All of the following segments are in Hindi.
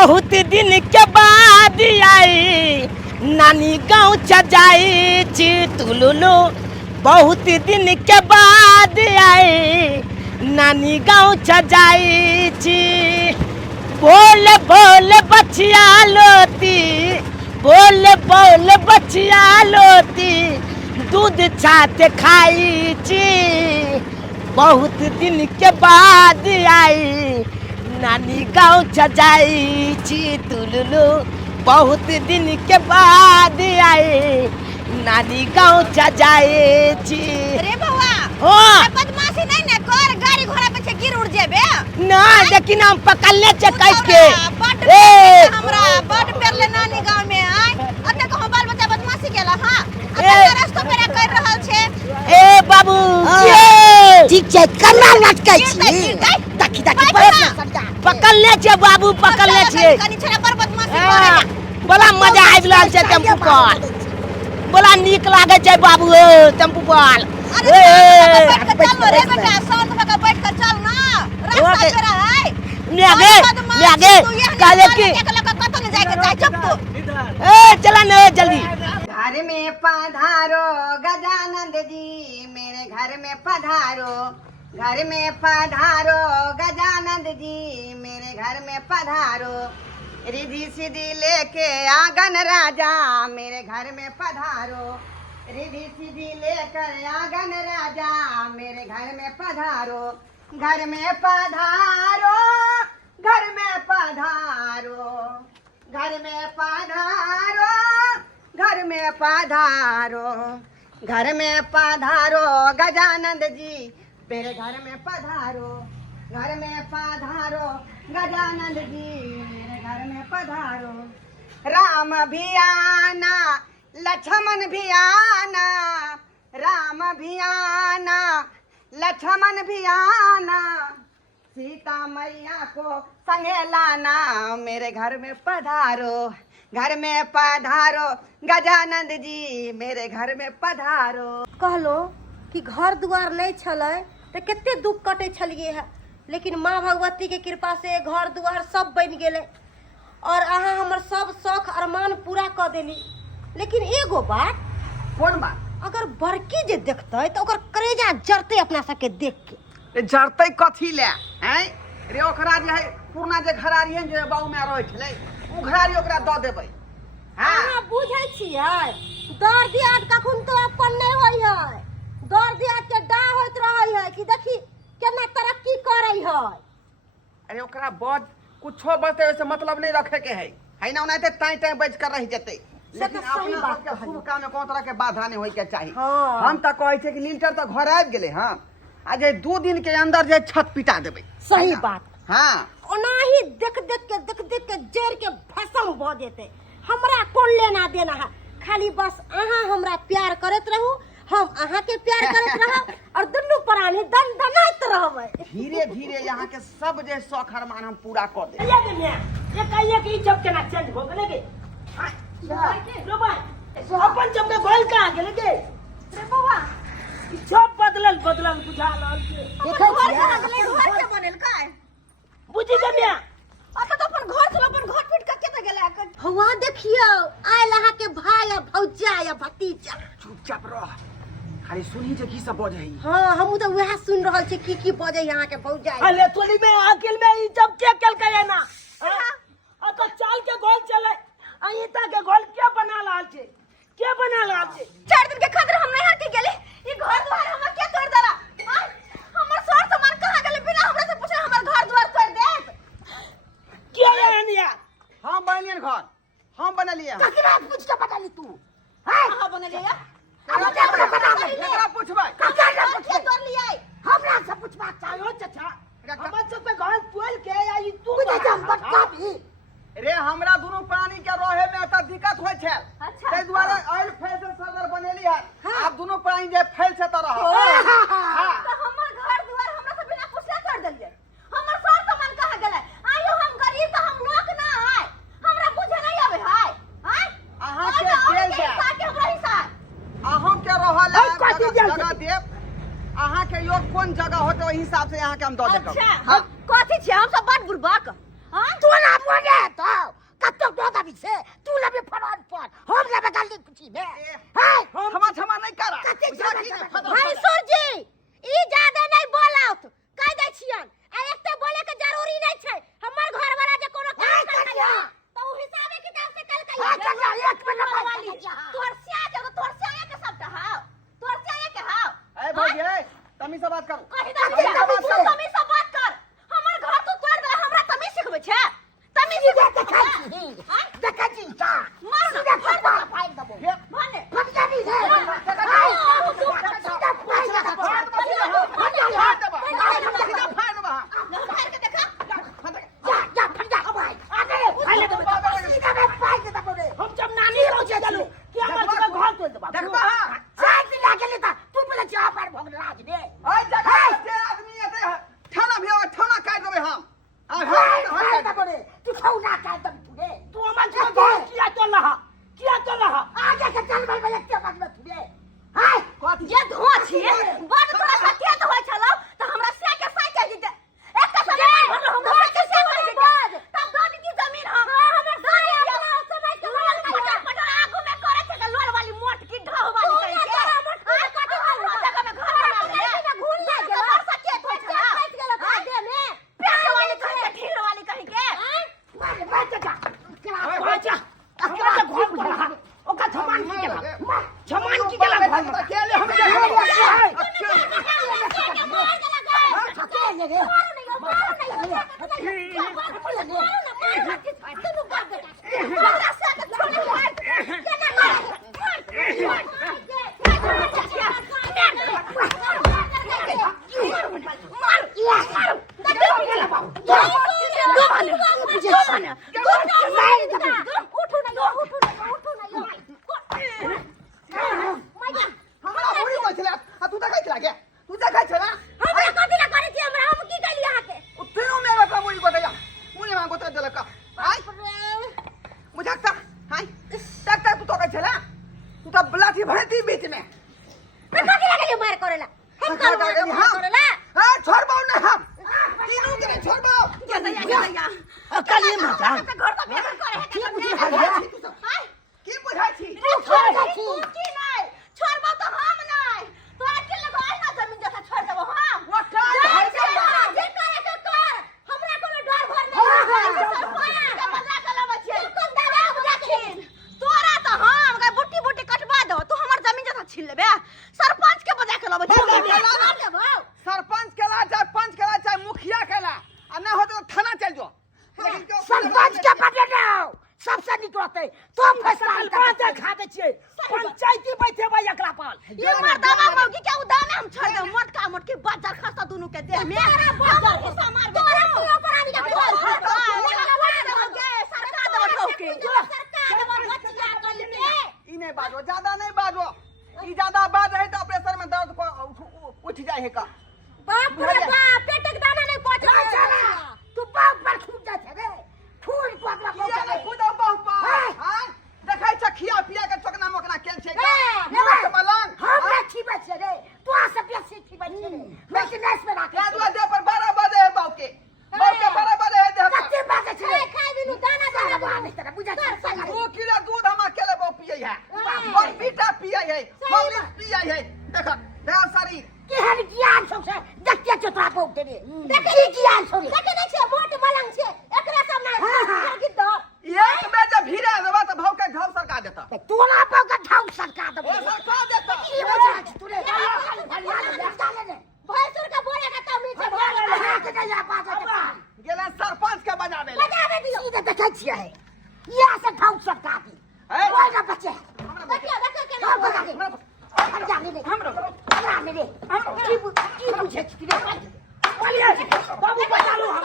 बहुत दिन के बाद आई नानी गाँव चजाई तुलुलु बहुत दिन के बाद आई नानी गाँव चजाई बोल बोल बचिया लोती बोल बोल बचिया लोती दूध छाते खाई बहुत दिन के बाद आई नानी गाँव चजाई तुलुलु बहुत दिन के बाद आई नानी गाँव चजाई अरे बउआ हो बदमाशी नहीं न कर गाड़ी घोड़ा पे से गिर उड़ जेबे ना लेकिन हम पकड़ले से कैस के ए हमरा बड पेरले नानी गांव में आय अते कहो बाल बच्चा बदमाशी केला हां अते रास्ता पेरा कर रहल छे ए बाबू ठीक छै कना लटकै छी देखी पकड़ले छे बाबू पकड़ले छे कनी छोरा पर बदमाशी करे बड़ा मजा आबि रहल छे टेम्पू पर बड़ा नीक लागे छे बाबू टेम्पू पर अरे चल रे बेटा शांत होकर बैठ कर चल ना रास्ता पेरा है ले काले की कतो न जाए के चाहे चुप तू ए चला न जल्दी घर में पधारो गजानंद जी मेरे घर में पधारो घर में पधारो गजानंद जी मेरे घर में पधारो रिधि सिद्धि लेके आंगन राजा मेरे घर में पधारो रिधि सिद्धि लेकर आंगन राजा मेरे घर में पधारो घर में पधारो घर में पधारो घर में पधारो घर में पधारो घर में पधारो गजानंद जी मेरे घर में पधारो घर में पधारो गजानंद जी मेरे घर में पधारो राम भी आना लक्ष्मण भी आना राम भी आना लक्ष्मण भी आना सीता मैया को संगे लाना मेरे घर में पधारो घर में पधारो गजानंद जी मेरे घर में पधारो कहलो कि घर दुआर नहीं छले तो कितने दुख कटे छलिए है लेकिन माँ भगवती के कृपा से घर दुआर सब बन गए और अहाँ हमर सब शौक अरमान पूरा कर देली लेकिन एगो बात कौन बात अगर बड़की जे देखते तो ओकर करेजा जरते अपना सबके देख के जरते कथी ले हैं रे ओकरा जे है पुरना जे घरारी है जे बाऊ में रहै छलै उ घरारी ओकरा द देबै हां अहाँ बुझै छियै दर दियाद कखन तो अपन नहीं होई है दर दियाद के डा होत रहै है कि देखी केना तरक्की करै है अरे ओकरा बड कुछो बते से मतलब नहीं रखे के है ना ओनाते टाइ टाइ बज कर रह जते लेकिन अपना बात के शुभ काम में कोन तरह के बाधा नहीं होय के चाहिए हम त कहै छै कि लिंटर त घर आबि गेले हां आ जे 2 दिन के अंदर जे छत पिटा देबै सही बात हां ओनाही देख देख के जर के भस्म भ जेते हमरा कोन लेना देना है खाली बस अहाँ हमरा प्यार करत रहू हम अहाँ के प्यार करत रहब और दुनू प्राणी दन दनाइत रहबै धीरे धीरे यहाँ के सब जे शौक अरमान हम पूरा कर दे ये कहिए कि जब केना चेंज हो गेले गे लो भाई अपन जब के गोल का गेले गे रे बउआ सब बदलल बुझा रहल छै घर के बनल काय बुझी गमिया अब तो अपन घर चलो अपन घर पीट के त गेला हवा देखियो आइल अहाँ के भाई या भौजा या भतीजा चुपचाप रह खाली सुनी जे की सब बजै हां हम तो वह सुन रहल छी की बजै यहाँ के भौजा अरे तोली में अकेल में ई जब के केल के ना हां तो चाल के गोल चले अहिता के गोल क्या बना लाल छे क्या बना लाल छे 4 दिन के खातिर हम नहीं हट के गेले ई घर द्वार हम क्या कर देला हमर सर सामान कहां गेले बिना हमरा से पूछे हमर घर द्वार कर दे क्या रहनिया हम बनलियन घर हम बनलिए ककरा पूछ के बता ली तू कहां बनले या एकरा पूछबै ककरा पूछ के कर लिया हमरा से पूछबा आयो चाचा हमर सब के घर तोल के आई तू बुझे हम बटका भी रे हमरा दोनों प्राणी के रहे में त दिक्कत होय छै अच्छा तै दुआरे ऑयल फैशन सदर बनेली है आप दोनों प्राणी जे फैल से त रह हां तो हमर घर द्वार हमरा से बिना पूछले कर देलिए हमर सर सामान कहां गेले आयो हम गरीब त हम लोक ना है हमरा बुझे नहीं आवे है हैं अहाँ के जेल जा के हमरा हिसाब अहाँ के रहल जगह देब अहाँ के योग कोन जगह होते ओहि हिसाब से अहाँ के हम द देब अच्छा कथि छै हम सब बड़ बुरबक हां तू ना बोले तो देखा जी सा मार ना सीधा फाड़ पकड़। दो फाड़ दो ये भाने पकड़ा नहीं है सीधा फाड़ हम जब नानी को चलू कि हमर जगह घर तोड़ देबा देखबा साथ दिला के लेता तू पहले चाह पर भोग राज दे ओए जगह से आदमी आते हैं थाना भी और थाना काट देबे हम तू छौना काट दम तुरे तू हमर जगह घर किया तो लहा आगे के चल भाई भाई के बात में तुरे हाय ये धुआं छिए बड़ तोरा सत्य तो होय छलो त हमरा से के साइकिल दे एक का समय हमरा के से दे तब दादी की जमीन हम हमर सारे अपना समय के पटा आगू में करे के लोल वाली मोट की ढह वाली कह के जगह में घर बना ले भूल ले गेला सत्य तो छला दे में प्यार वाली कह के ढील वाली कह के बात जा बाजा अकरा के घर बना ओका छमान की गेला छमान की गेला घर में अकेले हम हमरा बुरी बोल छला तू देखै छला के तू देखै छला हमरा कथि ला करे छी हमरा हम की कइली आहा के तीनों में बता मुई बताया मुई मां गोता देलक हाय मुझे तक हाय तक तू तो कहै छला तू तो बलाठी भरती बीच में मैं कथि ला के मार करेला हम कर करेला हां छोड़बाऊ नहीं हम तीनों के छोड़बाऊ या अकल ये मत घर तो बेकार करे है की बुझी हाय की बुझाई छी की नहीं छोड़बो तो हम नहीं तोरा के लगाई ना जमीन जैसा छोड़ देबो हम वो का जे करे के कर हमरा कोनो डर भर नहीं सरपंच के बजा के लबे छी कौन दादा बुझाखिन तोरा तो हम गए बुट्टी बुट्टी कटवा दो तू हमर जमीन जैसा छीन लेबे सरपंच के बजा के लबे छी सरपंच केला चाहे पंच केला चाहे मुखिया केला आ ना हो तो थाना चल जो लेकिन क्यों सरपंच के बटे जाओ सबसे निकलते तो फैसला बात खा दे छिए पंचायती बैठे भाई एकरा पाल ये मर्दावा मौगी के उदाने हम छोड़ दे मोटका मोटकी बाजार खस्ता दोनों के देह में तोरा हिस्सा मार दे तोरा तू ऊपर आनी के बोल सरकार दे ठोके सरकार दे बचिया कर ले ई नहीं बाजो ज्यादा नहीं बाजो ई ज्यादा बात रहे तो प्रेशर में दर्द को उठ जाए है का बाप रे बाप पेट के दाना नहीं पहुंच तू बाप पर छूट जा रे फूल पकड़ा किया नहीं खुद बहुत हां देखै छ खिया पिया के चकना मकना केल छै मलंग हम अच्छी बच्चे रे तू आ सब अच्छी बच्चे रे मैं के नेस में रख याद दे पर 12 बजे है बाऊ के 12 बजे है दे कत्ते बात छे खाई बिनु दाना दाना नहीं तेरा बुझा 2 किलो दूध हम अकेले बाऊ पिए है और पीटा पिए है हम पिए है देखा देव सारी केहन ज्ञान सबसे देखते चोतरा को उठे देखी ज्ञान छोरी देखे नहीं छे मोट मलंग छे एकरा सामने की दो एक में जब भीड़ा देबा त भाव के ढाल सरका देता तोरा पर का ठाउ सरकार दे ओ सरका देता की बुझा तूने भैंसुर का बोले का तमीज है के जा पास गेला सरपंच के बजावे बजावे दियो सीधे देखे छिए है ये से ठाउ सरकार दी ओए ना बच्चे देखिए देखिए के हम जाने दे हम जाने दे की बुझे छी रे बाबू बचा लो हम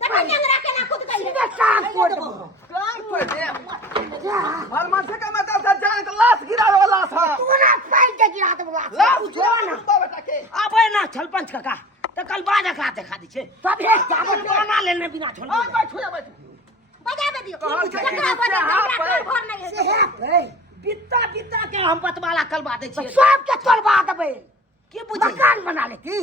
देखो जंगरा के ना खुद कही सीधे काम छोड़ दो काम कर दे हर मासे का मतलब था जाने तो लाश गिरा हो लाश है तूने फाइल के गिरा दे लाश छोड़ ना तो बेटा के अबे ना छलपंच काका तो कल बाजा का देखा दी छे तब एक जाबो कोना लेने बिना छोड़ हां बैठ छुया बैठ बजावे दियो कहाँ के जंगरा बजा हमरा घर नहीं है बित्ता बित्ता के हम पतवाला कलवा दे छिए सब के तोड़वा देबे की बुझी मकान बना लेती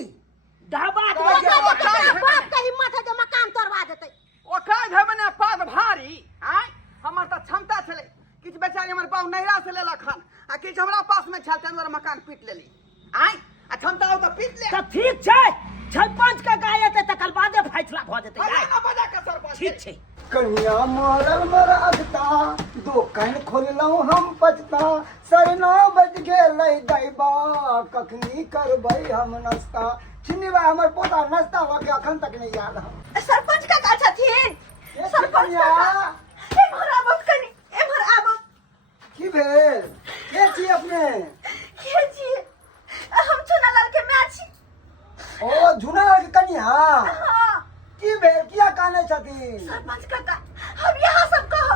ढाबा बाप का हिम्मत है जो मकान तोड़वा देते ओकर धमने पास भारी आय हमर त क्षमता छले किछ बेचारी हमर पाव नहिरा से लेलक हन आ किछ हमरा पास में छल तनवर मकान पीट लेली आय आ क्षमता हो त पीट ले त ठीक छै छलपंच का गाय ते त कल बादे फैसला भ जेतै बजा ना बजा के सरपंच ठीक छै कन्या मरल मरागता दोकान खोललहुँ हम पचता 9:30 बज गेलै दैबा कखनी करबै हम नाश्ता छिनिबा हमर पोता नाश्ता हो के अखन तक नहीं याद हम सरपंच का छथिन सरपंच अब यहाँ सब कहो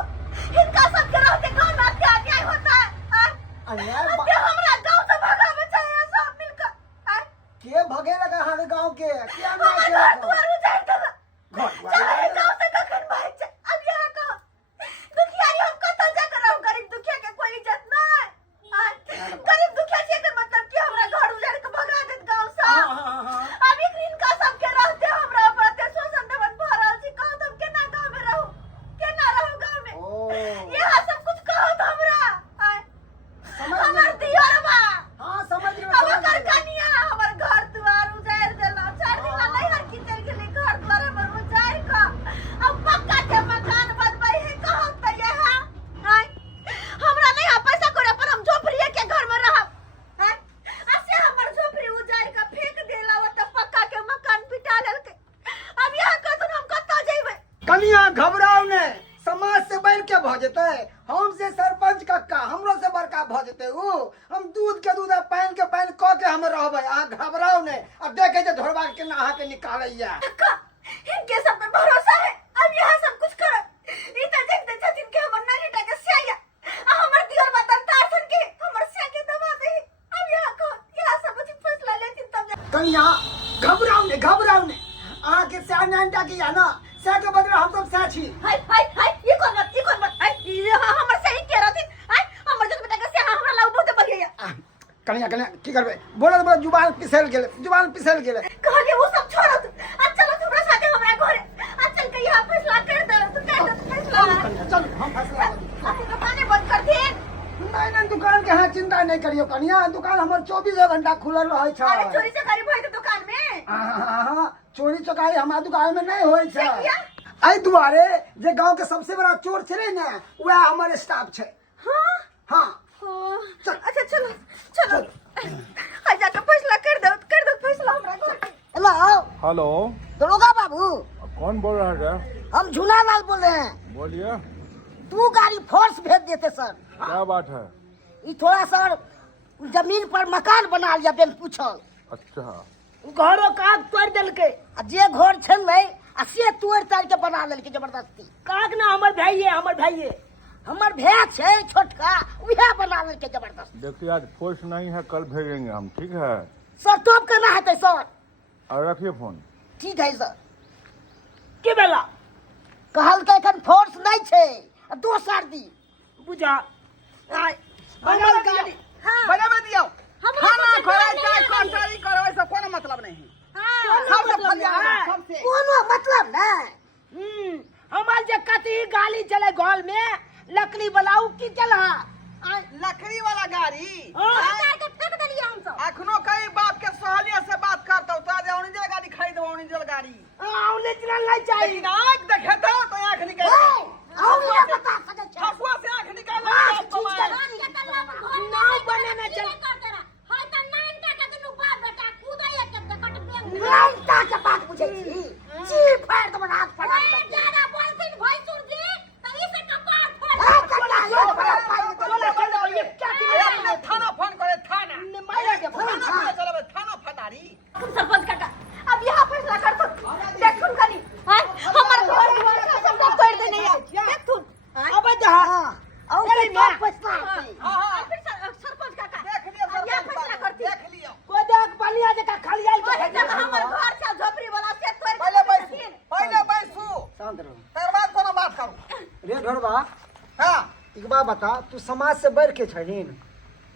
इनका सब के रहते गाँव में अन्याय होता है अन्याय अब हमरा गाँव से भगा बचाया सब मिलकर के भगे लगा हर गांव के क्या हमारे अन्याय घर किया द्वार उजाड़ दला घर चाहे गाँव से कखन भाई छै अब यहाँ कहो दुखियारी हम कतौ जाकर रहू गरीब दुखिया के कोई इज्जत नहीं गरीब दुखिया से एकर मतलब कि हमरा घर उजाड़ के भगा देत गाँव से अब इनका सब के रहते हमरा ऊपर अते शोषण देवन भ रहल छी कहू तुम केना गाँव में रहू केना रहू गाँव में ओ यहाँ सब कुछ कहो तो हमरा समझ हमर दियरवा हां समझ गए हमर कनिया हमर घर द्वार उजाड़ देला 4 दिन नहीं हर की चल गेले घर द्वार हमर उजाड़ का अब पक्का के मकान बनबै है कहू त ये है हमरा नहीं है पैसा करे पर हम झोपड़िए के घर में रहब ऐसे हमर झोपड़ी उजाड़ के फेंक देला त पक्का के मकान पिटा लेलके अब यहाँ कतन हम कत्ता जइबै कनिया घबराओ ने समाज से बढ़ के भ जेते हमसे सरपंच कक्का हमरो से बड़का भ जेते ऊ हम दूध के दूध पानी के पानी क के हम रहबै आ घबराओ ने अब देखे जे ढोरबा के नहा के निकालैया अक्का, इनके सब पे भरोसा है अब यहाँ सब कुछ करो इतना देखते छथिन के हमर नानी टा के सिया आ हमर दियर बतन तारसन के हमर सिया के दबा दे अब यहाँ को यहाँ सब कुछ फैसला लेथिन तब कनिया घबराओ ने आके से नानटा की या ना से के बदले हम सब साथी हाय ये कौन बात हाय ये हमर सही के रहथिन हाय हमर जन बेटा के सिया हमरा लाउ बहुत बढ़िया कनिया की करबे बोलत जुबान पिसल गेले कहलिए वो सब छोड़ो तू आज चलो तुम्हारे साथे हमरा घरे आज चल के यहाँ फैसला कर दे तू कर दे फैसला चल हम फैसला दुकानें बंद कर दे नहीं दुकान के हाँ चिंता नहीं करियो कनिया दुकान हमर 24 घंटा खुलल रहे छै अरे चोरी चकारी भई त दुकान में हाँ, चोरी चकारी हमार दुकान में नहीं होय छै किया? एहि दुआरे जे गांव के सबसे बड़ा चोर छले ने वह हमर स्टाफ छै हां हाँ चल अच्छा चलो आज जाकर फैसला कर दो फैसला हमरा घर हेलो हेलो दरोगा बाबू कौन बोल रहा है? हम झूलालाल बोल रहे हैं बोलिए 2 गाड़ी फोर्स भेज देते सर क्या बात है? ये थोड़ा सर जमीन पर मकान बना लिया बेन पूछल अच्छा घरों काग तोड़ दिलके आ जे घर छलै आ से तोड़ ताड़ के बना लेलके जबरदस्ती काग ना हमर भाइये हमर भैया छै छोटका उहे बना लेलके जबरदस्ती देखिए आज फोर्स नहीं है, कल भेजेंगे हम, ठीक है? सर तब केना हेतै सर और रखिए फोन। ठीक है सर की बेला कहलकै एखन फोर्स नहीं छै दोसर दिन बुझा बनल गाड़ी बनबे दियो खाना खोले चाय कंसारी करो ऐसा कोनो मतलब नहीं सबसे फलियाना सबसे कोनो मतलब नहीं हमार जे कति गाली चले घर में लकड़ी वाला उ की चला लकड़ी वाला गाड़ी के फेंक देलिए हम सब अखनो कई बाप के सहलियत से बात करतो तो आज ओरिजिनल गाड़ी खरीद ओरिजिनल गाड़ी ओरिजिनल नहीं चाहिए लेकिन आंख देखेतो तो आंख निकाल और बता सके छै छपुआ से आंख निकाल नाव बने में चल नाइटा के बात पूछे छी जी फाड़ तो बना पड़ा ज्यादा बोलती भाई सुरजी तो इसे कपार फोड़ ये क्या थाना फोन करे थाना मारे के फोन थाना चलबे थाना फटारी सरपंच काका अब यहाँ फैसला कर दो देखुन कनी हमर घर द्वार सब तोड़ देने है देखुन अब जहां और के में फैसला हां फिर सरपंच काका देख लियो यहाँ फैसला करती देख लियो को देख पलिया जका खलियाल ओहे जब हमर घर से झोपड़ी वाला से तोड़ पहले बैसू शांत रहो तर बाद कोनो बात करू रे ढोरबा हां एक बात बता तू समाज से बढ़ के छहीन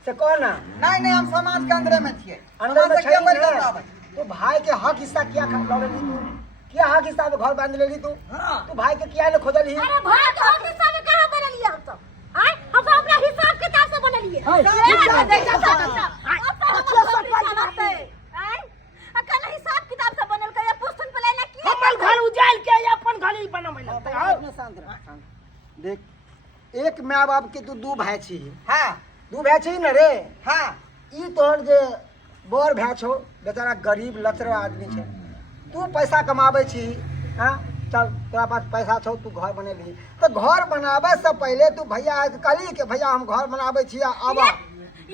से कौन ना नहीं हम समाज के अंदर में छिए अंदर में समाज से क्या छहीन बढ़ ना? तो भाई के हक हिस्सा क्या खा ले ली तू क्या हक हिस्सा में घर बांध लेली तू तू भाई के किया ने खोजली अरे भाई तो हम हिसाब में कहां बना लिए हम सब हम सब अपना हिसाब किताब से बना लिए कल हिसाब किताब से बनल के पुस्तक पे लेना की हमर घर उजाल के अपन घर ही बनबै लगतै देख एक माय बाप के तू 2 भाई छी हां 2 भाई छी न रे हां ई तोहर जे बड़ भाई छौ बेचारा गरीब लचरा आदमी छै तू पैसा कमाबै छी हां चल तोरा पास पैसा छौ तू घर बनेली तो घर बनावे से पहले तू भैया कहली के भैया हम घर बनाबै छी आबा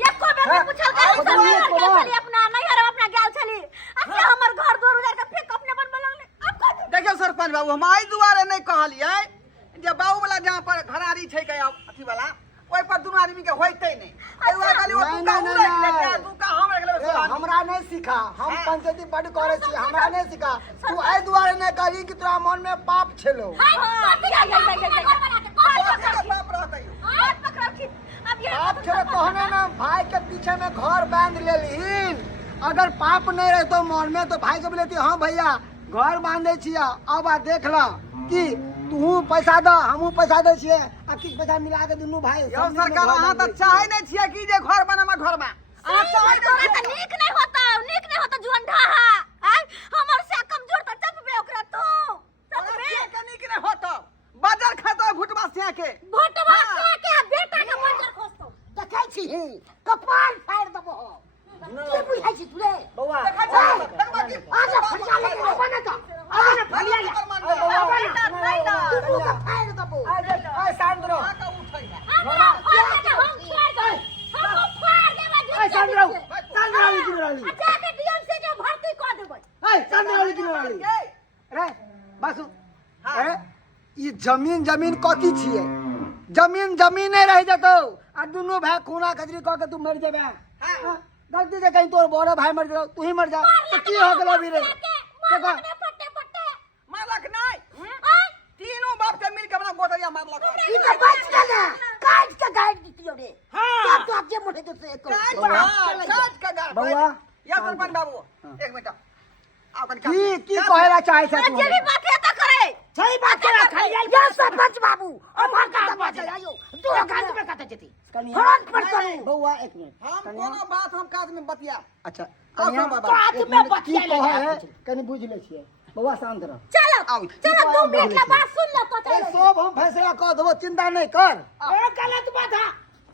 एको बेर में पूछल के सब गेल छली अपना नैहर अपना गेल छली अच्छा हमर घर द्वार उजार के फेंक अपने बनबे लगले अब कह देखियो सरपंच बाबू हम आई दुआरे नहीं कहलिए जे बाऊ वाला जहाँ पर घरारी छै के अथी वाला ओइ पर दुनू आदमी के होइते नहीं एगो खाली वो नहीं, तू का नहीं, उड़ै नहीं, ले नहीं। तू का हम रख ए, ले हमरा नहीं सिखा हम पंचायती बड़ करे छी हमरा नहीं सिखा तू एहि दुआरे नहीं कहली कि तोरा मन में पाप छेलो बाप रहतै पाप छेलो तोहने ना भाई के पीछे में घर बांध लेलिन अगर पाप नहीं रहतो मन में तो भाई के बोलेती हाँ भैया घर बांधे छिया अब आ देख ल कि तू पैसा द हमहू पैसा दे छिए आ किछ पैसा मिला के दुनू भाई यो सरकार अहाँ त चाहे नहीं छिया कि जे घर बनामा घर बा अहाँ चाहे तोरा त नीक नहीं होता जुअन ढाहा आय हमर से कमजोर त चपबे ओकरा तू चपबे कनी के नहीं होतो बाजार खातो भुटवा सिया के भोटवा के बेटा के मंजर खोस्तो देखै छी कपाल फाड़ देबो के बुझाइ छी तू रे बौआ आज फरिया ले बना त आज फरिया ले तू का फाड़ देबो ए शांत रहो ए शांत रहो जाके डीएम से जो भर्ती क देबै ए चंद्रवाली की वाली रे बासु ए ई जमीन कथी छिए जमीने रह जतो आ दुनू भाई खूना खजरी क के तू मर जेबे हां गलती से कहीं तोर बड़ा भाई मर जाओ तू ही मर जा तो की हो गेलो भी रे देखो पट्टे पट्टे मारलक नहीं तीनों बाप के मिल के अपना गोतरिया मारलक ई त बच गेला काट के गाड़ दितियो रे हां तो आज मोटे तो से काट का गाड़ बउआ या सरपंच बाबू एक मिनट अपन की कहेला चाहे छ तू जे भी बात है त करे सही बात करा खलिया या सरपंच बाबू अब का बात आयो दो गांज में कत जती फोन पर करू बउआ एक मिनट हम कोनो बात हम काज में बतिया अच्छा आओ कन्या बाबा बात में बतिया की कहे है कनी बुझ ले छिए बउआ शांत रह चलो चलो 2 मिनट के बाद सुन लो तो ए सब हम फैसला कर देबो चिंता नहीं कर ए गलत बात है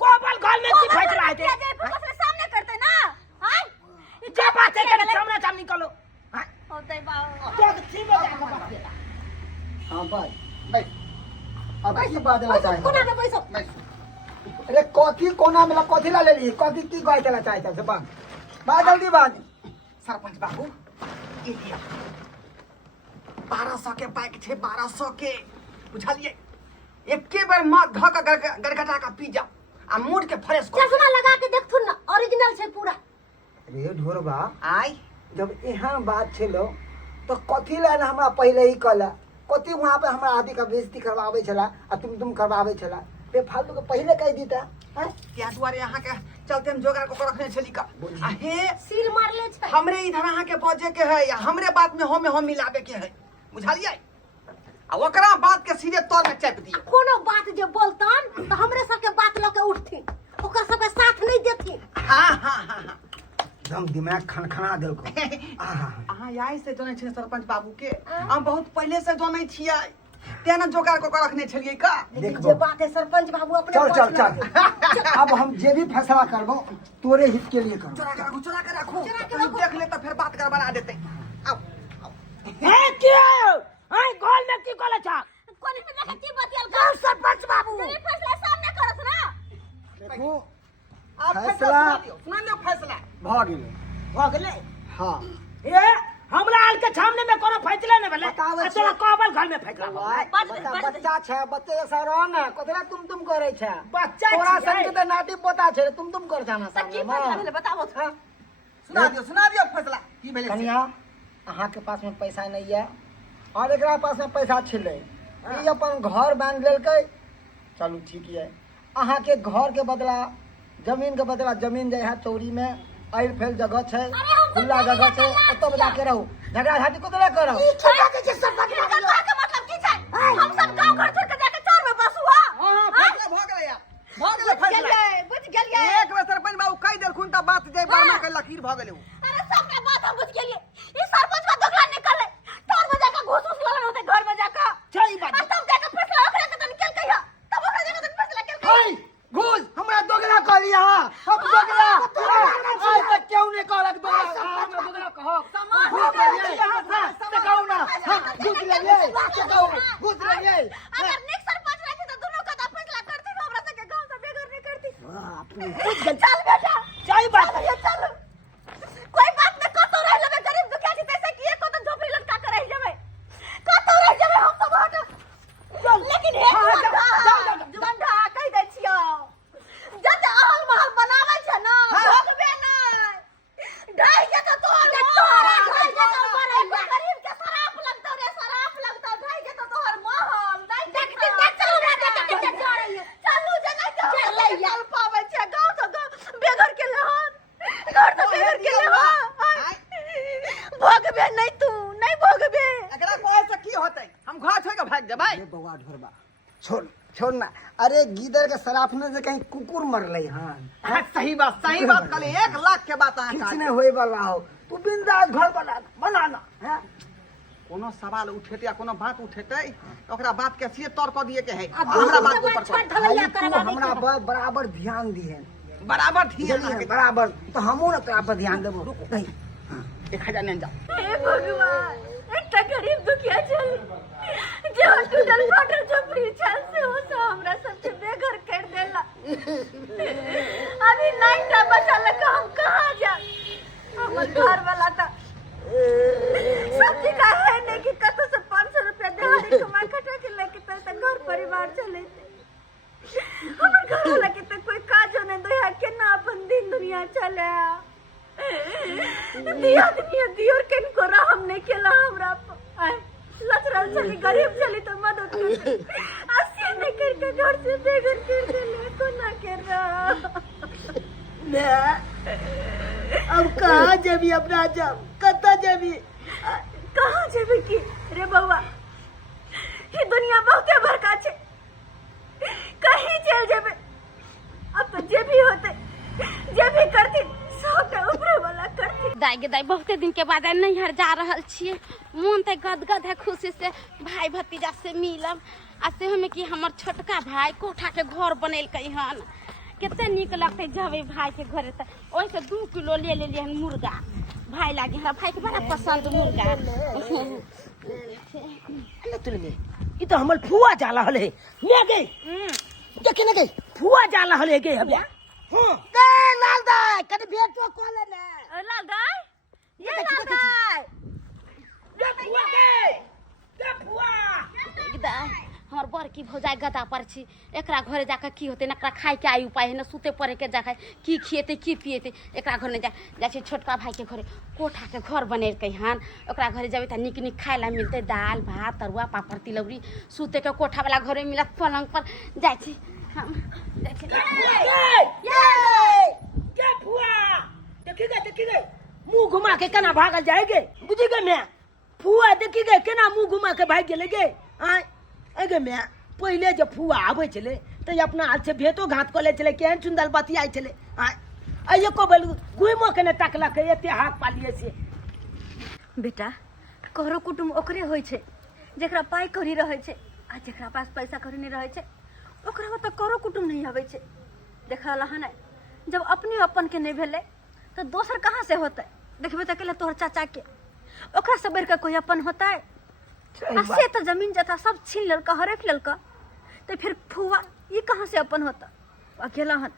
कोबल घर में की फैसला है जे फैसला सामने करते ना हां क्या बात है करे सामने सामने निकलो होतै बाबू तो ठीक में जाके बात किया हां भाई अब की बादला चाहे कोना के पैसा अरे कथी कोना में कथी ला लेली कथी की गाय चला चाहे तब से बात जल्दी बात सरपंच बाबू ये लिया 1200 के बाइक थे 1200 के बुझलिए एके बार मां ध का गरगटा का पी जा आ मूड के फ्रेश कर चश्मा लगा के देखथुन ना ओरिजिनल छै पूरा अरे ढोरबा आई जब यहाँ बात छलो तो कथी ला ना हमरा पहले ही कहला कथी वहां पे हमरा आदि का बेइज्जती करवावे छला आ तुम करवावे छला बेफालतू के पहले कह दीता हैं क्या दुआरे यहाँ के चलते हम जोगार को रखने चली का आ हे सील मार ले छै हमरे इधर यहाँ के पहुंचे के है या हमरे बात में हम मिलावे के है बुझलिए आ ओकरा बात के सीधे तौर में चैप दिए कोनो बात जे बोलतन तो हमरे सब के बात ल के उठथिन ओकर सब के साथ नहीं देथिन हाँ एकदम दिमाग खनखना देल को अहाँ यही से जाने छे सरपंच बाबू के हम बहुत पहले से जाने छियै तेना जोगार को रखने छलिए का देख जे बात है सरपंच बाबू अपने चल अब हम जे भी फैसला करबो तोरे हित के लिए करबो चुरा के रखो देख ले तो फिर बात कर बना देते आओ है क्यों हां गोल में की कोला छा कोनी में लगा की बतियल का सरपंच बाबू तेरे फैसला सामने करत ना देखो आप फैसला सुना लो फैसला भ गेलै हो गेले हां ए हमरा आल के सामने में कोनो फैसला नहीं भेले बतावे चलो कोबल घर में फैसला बच्चा छै बच्चे जैसा रह ना कतरा तुम करे छै बच्चा तोरा छियै। संग त नाटी पोता छै तुम कर जाना की सामने फैसला भेले बताबो सुना दियो फैसला की भेले से? कन्या अहाँ के पास में पैसा नहीं है और एकरा पास में पैसा छिले ई अपन घर बांध लेलकै चलू ठीक है अहाँ के घर के बदला जमीन के बदला जमीन जे है चौरी में आइल फैल जगह छै खुला जगह छै ओतऽ बजा के रहू झगड़ा झाटी को तोरा करो छोटा के सरपंच का बाबू मतलब की छै हम सब गांव घर छोड़ के जाके चोर में बसु हां हां फैसला भ गेलै यार भ गेलै फैसला बुझ गेलिए एक बेर सरपंच बाबू कह देलखुन त बात जे बर्मा के लकीर भ गेलै अरे सबके बात हम बुझ गेलिए ई सरपंच का दोगला निकले चोर में जाके घूस उस वाला होते घर में जाके सही बात तब जाके फैसला ओकरा के तन निकल कहिया तब ओकरा जाके तन फैसला कर ओए घूस हमरा दोगला कह लिया हम दोगला आज तक क्यों नहीं कहलक दोगला हमरा दोगला कहो घूस ले ये कहू ना घूस ले ये कहू घूस ले ये अगर निक सरपंच रहती तो दोनों का फैसला करती तो हमरा के गांव से बेघर नहीं करती बाप रे चल बेटा सही बात है चल कोई बात में कतो रह लेबे गरीब दुखिया छी तैसे किए को तो झोपड़ी लटका कर रह जेबे कतो रह जेबे हम सब हट लेकिन एक छोड़ छोड़ ना। अरे गीदर के सराफने से कहीं कुकुर मरले हाँ। सही बात कहले 1 लाख के बात अहाँ किछ कहली। नहीं होए वाला हो। तू बिंदास घर बनाना हैं। कोनो सवाल उठेते या कोनो बात उठेते ओकरा बात के सिए तौर क दिए के है। अब हमरा बात दूसरे ऊपर छोड़ कर ढलैया तू करवावे हमरा के। बराबर ध्यान दिहे। बराबर धिया बुझलिए बराबर तो हमहू ना तोरा पर ध्यान देबो। नहीं 1000 ले जाओ। हे भगवान एकटा गरीब दुखिया चल जे टूटल फाटल झोपड़ी छल से हो सो हमरा सबके बेघर कर देला। अभी नहीं था बचल का हम कहां जा। हमर घर वाला था सब्जी का है नहीं कि कतो से 500 रुपया दिहाड़ी कमा खटा के लेके तो घर परिवार चले हमर घर वाला के तो कोई काज नहीं दो के ना अपन दिन दुनिया चले दिया दुनिया दियोर केन को हम नहीं केला हमरा आय लचरल चली गरीब चली तो मदद कर आसिया नहीं करके घर से बेघर कर देले को ना कर रहा मैं अब कहाँ जेबी अपना जब कत्ता जेबी कहां जेबे की रे बउआ ये दुनिया बहुते बड़का छे कहीं चल जेबे अब तो जे भी होते जे भी करती सब ऊपर वाला करती। दाई गे दाई बहुते दिन के बाद नैहर जा रहल छिए। मन ते गदगद है खुशी से भाई भतीजा से मिलब आ से हमें कि हमर छोटका भाई कोठा के घर बनेलकै हन। केते नीक लगते जावे भाई के घरे त ओइ से 2 किलो ले लेलिए हन मुर्गा भाई लागे हमरा भाई के बड़ा पसंद मुर्गा। ले तू ले ई तो हमर फुआ जाला हले ले गई देखे न गई फुआ जाला हले गई हबे हां के लाल दाई कने भेटो कोले ने लाल गाय ये लाल गाय ये फुआ के फुआ दाई हमर बड़की भौजाई गदा पर छी एकरा घरे जाके की होते न एकरा खाए के आयु पाए न सुते पड़े के जाके की खिएते की पिएते एकरा घर ने जा छी छोटका भाई के घरे कोठा के घर बनेलकै हन। ओकरा घरे जाबे त निक निक खाए ला मिलते दाल भात तरुआ पापड़ तिलौरी सुते के कोठा वाला घरे मिलत पलंग पर जाय छी हम जाय छी। के फुआ देखी गई मुंह घुमा के केना भागल जाएगे बुझी गई मैं फुआ देखी गई केना मुंह घुमा के भाग गेले गे आय अगे मैं पहले जब फुआ आवे चले तो अपना हाथ से भेटो घात कर ले चले केहन सुंदर बाती आई चले आय को बोल घुमो के ने तकला के एते हाथ पालिए से बेटा करो कुटुंब ओकरे होय छे जेकरा पाई करी रहे छे आ जेकरा पास पैसा करी नहीं रहे छे ओकरा त करो कुटुंब नहीं आवे छे। देखा ला है जब अपने अपन के नहीं भेले तो दोसर कहां से होते देखबे त केले तोहर चाचा के ओकरा से बढ़ के कोई अपन होता है से तो जमीन जता सब छीन ललका हरेक ललका तो फिर फुआ ये कहां से अपन होता अकेला हन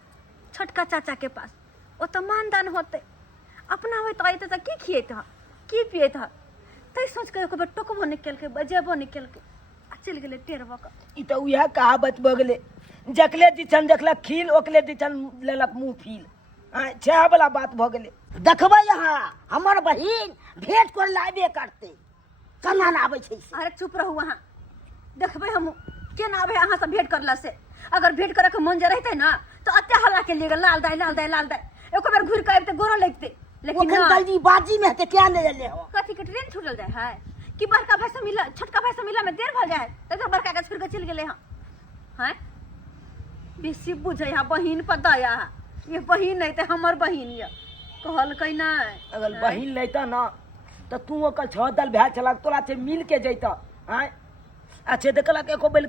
छोटका चाचा के पास वो तो मानदान होते अपना हो तो आते की खिए था की पिए था तै सोच के ओकर टोकबो निकल के बजेबो निकल के आ चल गेले टेरवा का ई तो उहे कहावत बगले जकले दिछन देखलक खील ओकले दिछन लेलक मुंह फील छह वाला बात भ गेले देखबै यहाँ हमर बहिन भेंट कर लाबे करते कना ना आबै छै से। अरे चुप रहू वहां देखबे हम के ना आबे अहां से भेंट करला से अगर भेंट करे के मन जे रहते ना तो अत्ते हल्ला के लिए लाल दाई एको बार घुर के आबते गोरो लगते लेकिन ओखन जल्दी बाजी में ते क्या ले ले हो कथी के ट्रेन छूटल जाए है कि बड़का भाई से मिला छोटका भाई से मिला में देर भ जाए तो बड़का के छोड़ के चल गेले हां हैं बेसी बुझे यहाँ बहिन पर दया ये बहिन नहीं तो हमर बहिन ये कहल कई ना अगर बहिन लेता ना तो तू ओकर छदल भै चलक तोरा से मिल के जैता हैं अच्छे देखला के एको बेल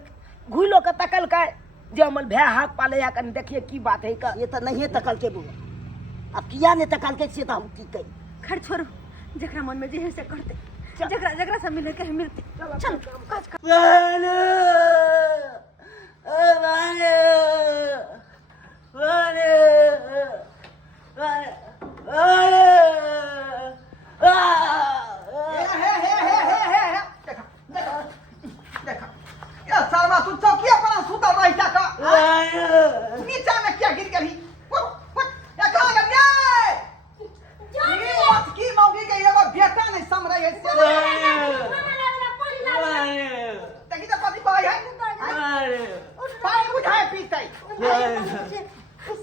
घुलो के तकल के जे हमर भै हाथ पाले या कन देखिए की बात है का ये तो नहीं तकल के बुआ अब किया ने तकल के से तो हम की कही खैर छोड़ जकरा मन में जे है से करते जकरा से मिले के मिलते चल काज कर सरवा तू चौकिया पर सुतल रही क्या का नीचा में क्या गिर गई या कहां लग गए ये बात की मौगी के एगो बेटा नहीं सम रही है देखी तो कथी कहै है पानी बुझाए पीते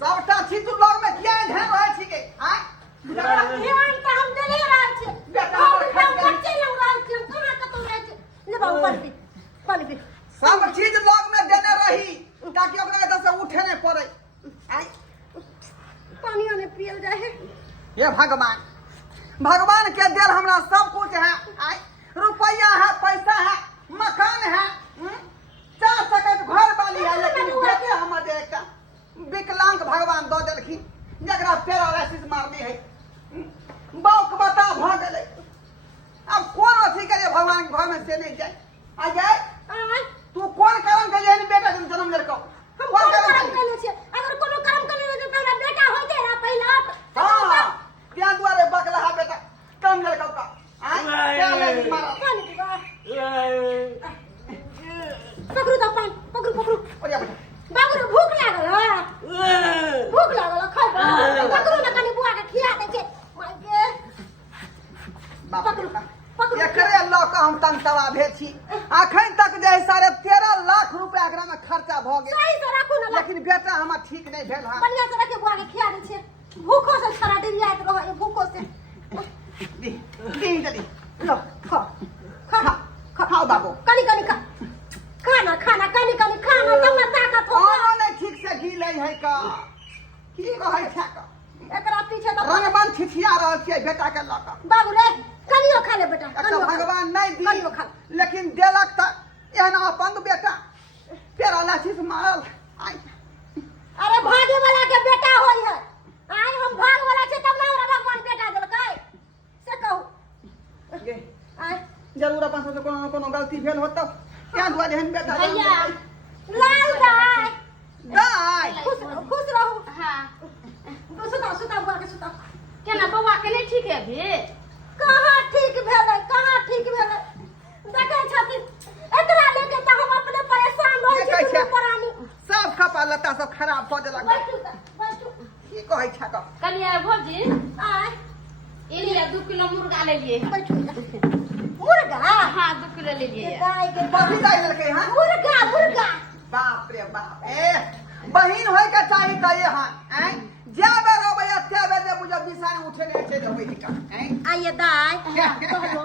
सबटा छी तू लोग में किया ध्यान रहे छी के हां ध्यान त हम देले रहल छी बेटा हम बच्चे लग रहल छी कहां कतौ रहल छी ले बाबू पानी पी सब चीज लोग में देने हे भगवान, भगवान के दिल हमरा सब कुछ है, आय रुपया है, पैसा है, मकान है, 4 सकत घर वाली है, लेकिन बेटे हमर एकटा विकलांग भगवान दो देलखिन जकरा पैरालिसिस मारने है, बाउक बता भ गेलै। अब कौन अथी करे भगवान के घर में से नहीं जाए। आ जाए तू कौन कर्म के लिए बेटा जन्म लेलको? हम कोन कर्म केले छियै? अगर कोनो कर्म केले त हमरा बेटा होय जाय ना पहिला। हां त्या दुआरे बकला बेटा कम लेलको का। आय पैरालिसिस मारा। पकड़ू त पान, पकड़ू। ओया बेटा बाबू रे भूख लागल ह। भूख लागल खाय। पकड़ू ना कनी बुआ के खिया दे छै। माय गे पकड़ू एकरे लऽ कऽ हम तंतवा भेल छी। अखन तक जे 13.5 लाख रुपया एकरा में खर्चा भ गेल। सही से राखू ना। लेकिन बेटा हमर ठीक नहीं भेल है। बढ़िया से रखे बुआ के खिया दे छै। भूखो से छड़ा डिरियात रह भूखो से। दी जल्दी लो खा खाओ बाबू। कनी खा। खाना खाना कनी खाना तब ना ताकत हो। और नहीं ठीक से घी ले है का की कहै छै का एकरा पीछे त रंगबन छिछिया रहल छियै बेटा के लऽ कऽ। बाबू रे कनियो खा ले बेटा। एक तो भगवान नहीं कनियो दी खा। लेकिन देलक त एहन अपंग बेटा पैरालिसिस मारल। आय अरे भागे वाला के बेटा होय है। आय हम भाग वाला छै तब ना हमरा भगवान बेटा देलकै से कहू। गे आय जरूर अपन से कोनो कोनो गलती भेल होतौ क्या दुआरे एहन बेटा भैया लाल दाय दाय खुश रहू। हाँ सुता बुआ के सुता। केना बौआ के नहीं ठीक है अभी? कहाँ ठीक भेलै देखे छथिन एकरा लेके त हम अपने परेशान रहै छी। दुनू प्राणी सब कपड़ा लत्ता सब खराब भ देलक। बैठू। की कहै छै का कलिया भौजी आय इलिया 2 किलो मुर्गा ले लिए। बैठू। मुर्गा हाँ 2 किलो ले लिए। गाय के कथी लै लेलकै हां? मुर्गा बाप रे बाप बहिन होय के चाही त ये हां हैं जाबे रोबे अत्ते बेजे बुझो बिसाने उठे नहीं छै होय हिका हैं। आइए दाय कहलो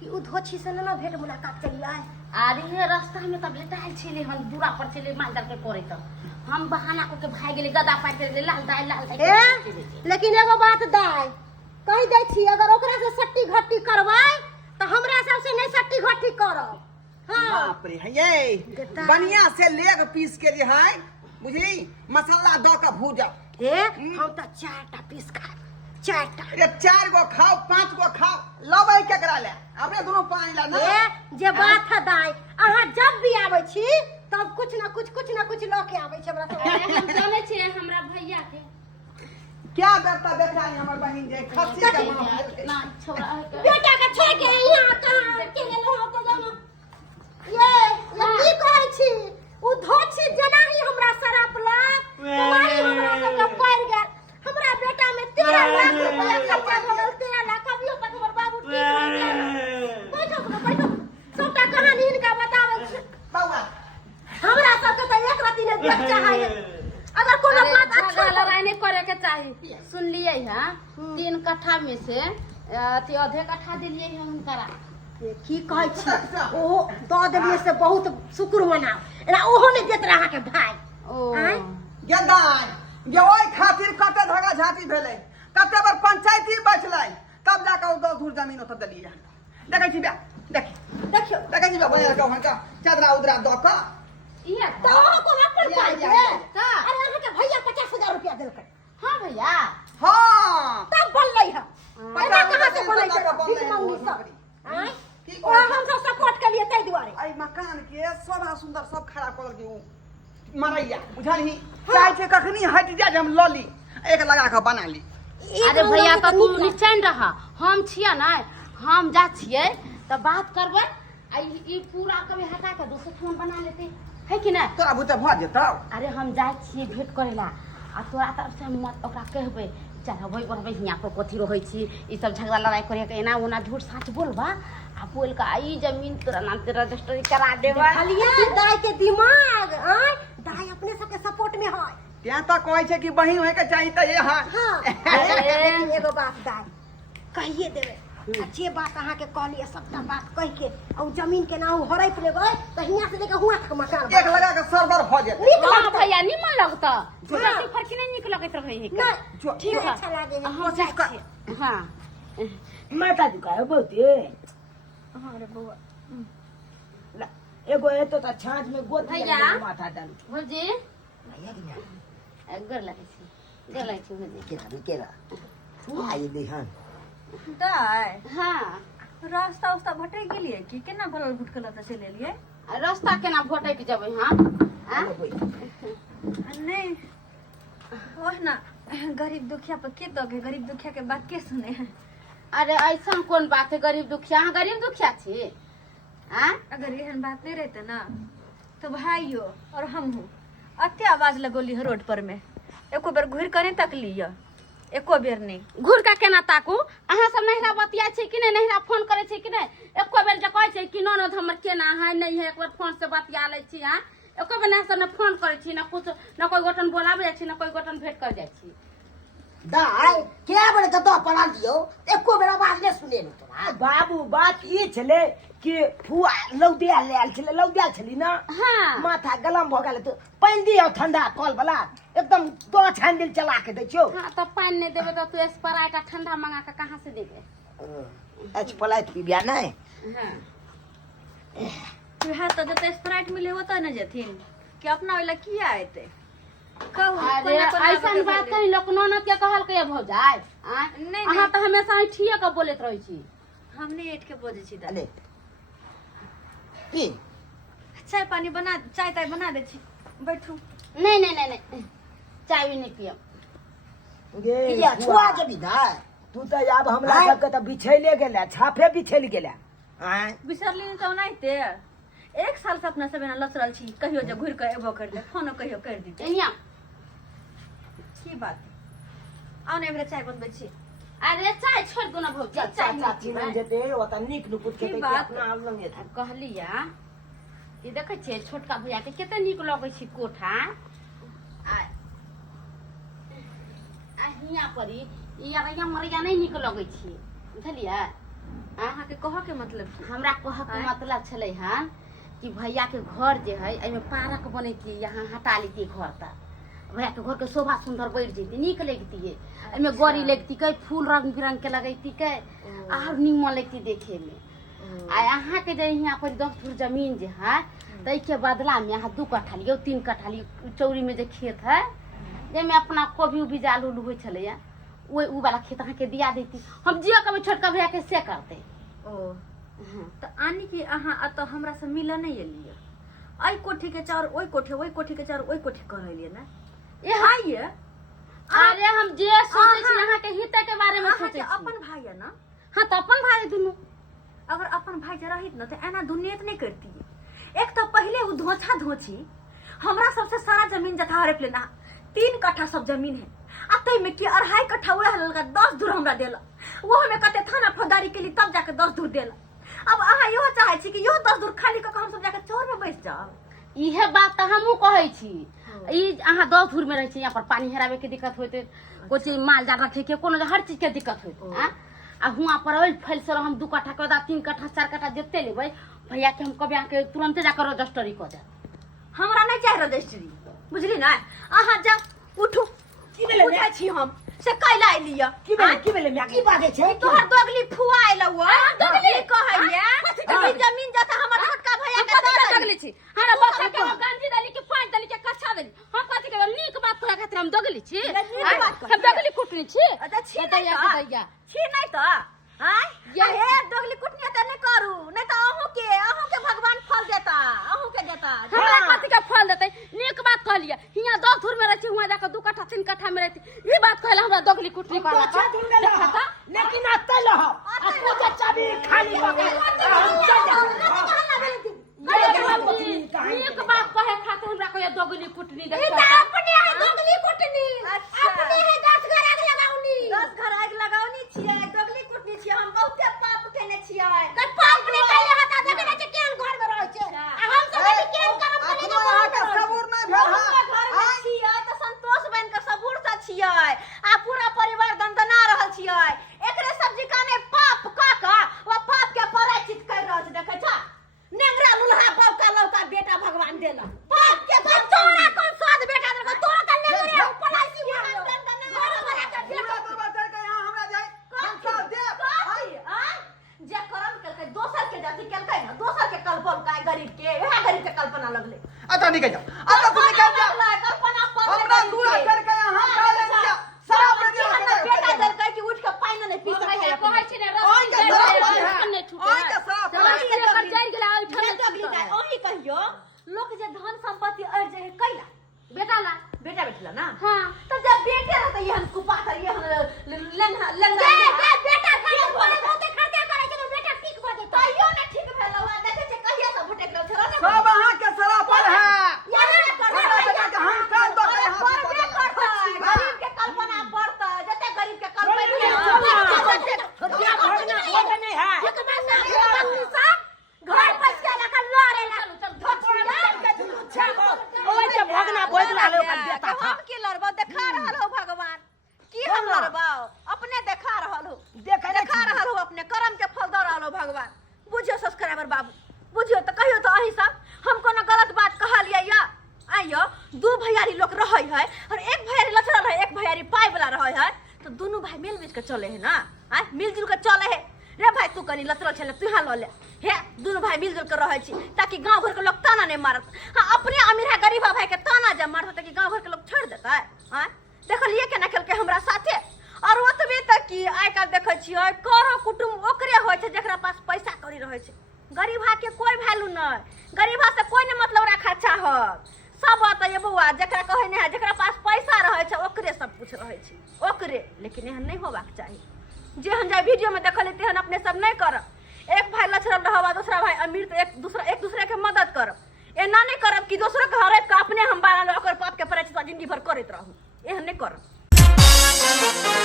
कि उधोछी से ना भेट मुलाकात चली आय। अरे रास्ता में तब लेटाइल छले हम दूरा पर चले मालदार के करे त हम बहाना को के भाग गेले गदा पाट के लाल दाई। लेकिन एगो बात दाय कहि दै छी अगर ओकरा से सट्टी घट्टी करवाय त हमरा सबसे नहीं सट्टी घट्टी करब। हां बाप रे ये बढ़िया से लेग पीस के जे है बुझली मसाला द के भूजा। हम त 4टा पीस खाब 4टा। अरे 4 गो खाओ 5 गो खाओ लबै केकरा ले अपने दोनों पानी ला ना। जे बात है दाय अहाँ जब भी आबै छी तब कुछ ना कुछ ल के आबै छै हमरा सब। हम जाने छिए हमरा भैया के क्या करता बेचारी हमर बहिन जे खस्सी के मां ना छोड़ा है के बेटा के छोड़ के यहाँ कहाँ के गेलो हो तो जानो। ये की कहै छी उ धोछी जेना ही हमरा सरपला तुम्हारी हमरा सब के पड़ गेल। हमरा बेटा में 13 लाख रुपया खर्चा भ गेल। 13 लाख अभियो तक हमर बाबू ठीक नहीं है। बैठो सबटा कहानी इनका बताबै छी। बौआ हमरा सब के त एक राती ने देख चाहे अगर कोनो बात अच्छा लड़ाई नहीं करे के चाहिए। सुन लिए हां 3 कट्ठा में से अति आधे कट्ठा दिलिए हम उनकरा। की कहै छी ओहो द देलिए से बहुत शुक्र मनाओ। एना ओहो ने देत रहा के भाई। ओ आय गेदाय जे ओइ खातिर कते धगा झाटी भेलै कते बार पंचायती बचलै तब जाके ओ 10 धूर जमीन ओत देलिए। देखै छी बे देखियो देखै छी बे बनिया के हनका चादरा उदरा द के इहे तो ओहो कोन अपन या, पाई या, है। या। का अरे अहाँ के भैया 50,000 रुपया देलकै हां भैया हां तब बनलै है। एना कहां से बनलै पचास है बनलै भीख है, मंगी वो सब। नौकरी। आय की ओ कहै हम सब सपोर्ट के लिए तै दुआरे आई मकान के सोभा सुंदर सब खराब कर दियो मरैया बुझलही चाहे छै कखनी हट जा जे हम ल ली एक लगा के बना ली। अरे भैया तो तू निश्चय रहा हम छिए ना हम जा छिए त बात करबै आ ई पूरा कभी हटा के दोसर फोन बना लेते है कि ना। तोरा बुते भ जेतौ। अरे हम जाए छिए भेंट करेला आ तोरा तरफ से हम मत ओकरा कहबै चढ़बै बढ़बै हियाँ पर कथी रहै छी ई सब झगड़ा लड़ाई करे के एना ओना झूठ साच बोलबा आ बोल के आई जमीन तोरा नाम पे रजिस्ट्री करा देबा। खालिया दाई के दिमाग आय दाई अपने सब के सपोर्ट में है। त्या त कहै छै कि बहिन होय के चाही त ये हां हां एगो बात दाई कहिए देवे आ जे बात अहाँ के कहली है सबटा बात कह के और जमीन के नाम हड़प लेबै त हियां से लेके हुआं तक मकान एक लगा के सरबर भ जेतै। नीक हाँ लगतै। भैया निमन लगता बेसी फर्क नहीं निक लगत रहे है का? नहीं ठीक है अच्छा लागे है हम कोशिश कर। जाए हाँ माता जी का बहुते हाँ रे बउआ ला, एगो एतो त छांच में गोद भैया। माथा डाल भौजी भैया की ना गोर लगे छी गोर लगे छी भौजी केरा तू आई देहन दाय हाँ रास्ता उस्ता भटक गेलिए कि केना भरल भुटकल त चले एलिए आ रास्ता केना भटक जेबै हाँ नहीं ओह ना गरीब दुखिया पर के दगे गरीब दुखिया के बात के सुने अरे ऐसा कौन बात है गरीब दुखिया अहाँ गरीब दुखिया छी हाँ अगर एहन बात नहीं रहते ना तो भाइयो और हम हूँ अत्ते आवाज लगोली है रोड पर में एको बेर घूर कर नहीं तक लिया एको बेर नहीं घूर का केना ताकू अहाँ सब नहिरा बतिया छै कि नहीं नहिरा फोन करे छै कि नहीं एको बेर जे कहै छै कि ननद हमर केना है नहीं है एक बार फोन से बतिया लै छी हाँ एको बेर सब ने फोन करे छी ना कुछ ना कोई गोटन बोलाबे जाइ छी ना कोई गोटन भेंट कर जाइ छी दाई के बड़े त पड़ा दियो एको बेर आवाज ने सुने न तोरा बाबू बात ई छले कि फुआ लौदिया ले आल छले लौदिया छली ना हाँ माथा गलम भ गेल तो पानी दियो ठंडा कल वाला एकदम दो छांडिल चला के दै छियो हाँ तो पानी नहीं देवे तो तू स्प्राइट ठंडा मंगा के कहाँ से देबे एच पलाइत पिबिया नहीं हाँ तुहा तो जते स्प्राइट मिले होता न जेथिन कि अपना वाला किया आते कहू अरे ऐसा बात कहीं लोग ननद के कहल के भौजाई नहीं, अहाँ तो हमेशा ठिए के बोलत रही छी हमने एट के बोझे छी अले पी चाय पानी बना चाय ताय बना दे छी बैठू नहीं नहीं नहीं नहीं चाय भी नहीं पियब गे या छुआ जबी दा तू त याब हमरा सब के त बिछैले गेले छाफे बिछैल गेले आय बिसरली तो नहीं ते एक साल से अपना सबेना लसरल छी कहियो जे घुर के एबो कर दे फोन कहियो कर दी एनिया की बात आओ ने हमरे चाय बनबै छी अरे चाय छोड़ दो ना भौजी चाय चाचा नहीं चिमन पीबै। जेते ओता नीक नुकुत के की देख बात? अपना आम लंगे आ कहलिया ये देखे छे छोटका भैया के केते नीक लगे छी कोठा आ हिया परी या मरिया नहीं नीक लगे छी बुझलिए अहाँ के कह के मतलब की हमरा कह के मतलब छले हन कि भैया के घर जे है एमे पार्क बने की यहाँ हटा लेती घर ता भैया के घर के शोभा सुंदर बढ़ जेती नीक लगती है एमे गड़ी लगती के फूल रंग बिरंग के लगती के और निमन लगती देखे में आ यहाँ के जे यहाँ पर 10 धुर जमीन जे है तई के बदला में यहाँ 2 कट्ठा लियो 3 कट्ठा लियो चौरी में जे खेत है जेमे अपना कोबी उबी आलू उलू होइ छले वो उ वाला खेत अहाँ के दिया देती हम जिया कभी छोटका भैया के से करते ओ तो आनी की अहाँ अत हमरा से मिल नहीं एलिए आई कोठी के चार ओई कोठी के चार ओई कोठी कर एलिए ना ये हाय ये अरे हम जे सोचे छी यहाँ के हित के बारे में अहाँ सोचे के छी अपन भाई है ना हाँ तो अपन भाई दुनू अगर अपन भाई जे रहित ना तो एना दुनियत नहीं करती एक तो पहले वो धोछा धोछी हमरा सबसे सारा जमीन जथा हड़प लेना 3 कट्ठा सब जमीन है आ तई में की 2.5 कट्ठा उड़ा ललका 10 धुर हमरा देला वो हमें कहते थाना फौजदारी के लिए तब जाके 10 धुर देला अब अहाँ यो चाहे छी कि यो 10 धुर खाली क हम सब जाके चोर में बैठ जाओ इहे बात तो हमहू कहे छी ई अहाँ 10 धुर में रहे छी यहाँ पर पानी हेरावे के दिक्कत होते कोई चीज माल जाल रखे के कोनो हर चीज के दिक्कत होते आ हुआ पर ओल फैल से हम 2 कट्ठा के 3 कट्ठा 4 कट्ठा जते लेबै भैया के हम कभी आके तुरंत जाकर रजिस्ट्री कर दे हमरा नहीं चाहे रजिस्ट्री बुझली ना अहाँ जा उठू की भेलै पूछै छी हम से कैला एलिया की भेले मिया की बाजे छै तोहर दोगली फुआ आइला हुआ दोगली कहैया दोगली? जमीन जता हमर छोटका भैया के दे दे दगली छी हमरा बच्चा के हम गांजी डाली के पांच डाली के कच्छा देली हम कथि के नीक बात कहे खातिर हम दगली छी नीक बात कहे। हम दगली कुटनी छी अच्छा छी बताइया नहीं बताइया तो छी नहीं तो हां ये- हे दोगली कुटनिया त नहीं करू नहीं तो अहू के भगवान फल देता अहू के देता हमरा कथि के फल देतै नीक बात कहलिए हियां 10 धुर में रहती हुआ जाकर 2 कट्ठा 3 कट्ठा में रहती ई बात कहला हमरा दगली कुटनी तो कहला अच्छा दिन ले लेकिन अत्ते लह आ पूजा चाबी खाली बगे हम चल नीक बात कहे खातिर हमरा कहिया दगली कुटनी देख अपने है दोगली कुटनी अपने है 10 घर आग लगाउनी 10 घर आग लगाउनी छियै दोगली कुटनी छियै हम बहुते पाप केने छियै त पाप नहीं कैले हता देखे छै केहन घर में रहै छै आ हम सब के केहन काम करे अपनो यहाँ के सबूर नहीं भेल घर में है छियै त संतोष बन के सबूर से छियै आ पूरा परिवार दंदना रहल छियै एकरे सब्जी काने पाप का बैठला ना हाँ। तो जब बेटे रहता ये हमको पाता ये हम लंगा लंगा बेटा खाली बोले होते खर्चा करे के बेटा ठीक हो जेतो ताइयो ने ठीक भेलवा देखे छे कहिया से भटक रह छला ना सब अहाँ के सरापन है यार हमरा बेटा के हम कान दो के हाथ को दे गरीब के कल्पना पड़ता जते गरीब के कल्पना छोटिया भगना भोग नहीं है घर पस के लखन लड़े ला ओए के भगना भोग ला लो कर देता था हम की लड़बा देखा रहल हो भगवान की हम लड़बा अपने देखा रहल हो देखा रहल हो अपने कर्म के फल दे रहल हो भगवान बुझियो सब्सक्राइबर बाबू बुझियो तो कहियो तो अही सब हम कोनो गलत बात कहलिए या आइयो दू भैयारी लोग रहै है और एक भैयारी लचरल है एक भैयारी पाई वाला रहै है तो दोनों भाई मिल मिल के चले है ना आ मिलजुल के चले है रे भाई तू कनी लचरल छले तू हां ल ले हे दोनों भाई मिलजुल के रहै छी ताकि गांव घर के लोग ताना नहीं मारत हां अपने अमीर है गरीब भाई के ताना जब मारत ताकि गांव घर के लोग छोड़ देता है हां देखलिए केना खेल के हमरा साथे और ओतबे तक कि आइ काल देखै छी करो कुटुंब ओकरे होय छै जेकरा पास पैसा कौड़ी रहै छै गरीबा के कोई वैल्यू नहीं गरीबा से कोई नहीं मतलब रखा चाहत सब बताइए बउआ जेकरा कहे नहीं है जेकरा पास पैसा रहे छै ओकरे सब कुछ रहे छै ओकरे लेकिन एहन नहीं होबाक चाहिए जे हम जाय वीडियो में देखल तेहन अपने सब नहीं करब एक भाई लछरल रहबा दूसरा भाई अमीर तो एक दूसरे के मदद करब एना नहीं करब कि दूसरा के हरेक का अपने हम बारह ओकर पाप के परे जिंदगी भर करैत रहू एहन नहीं करब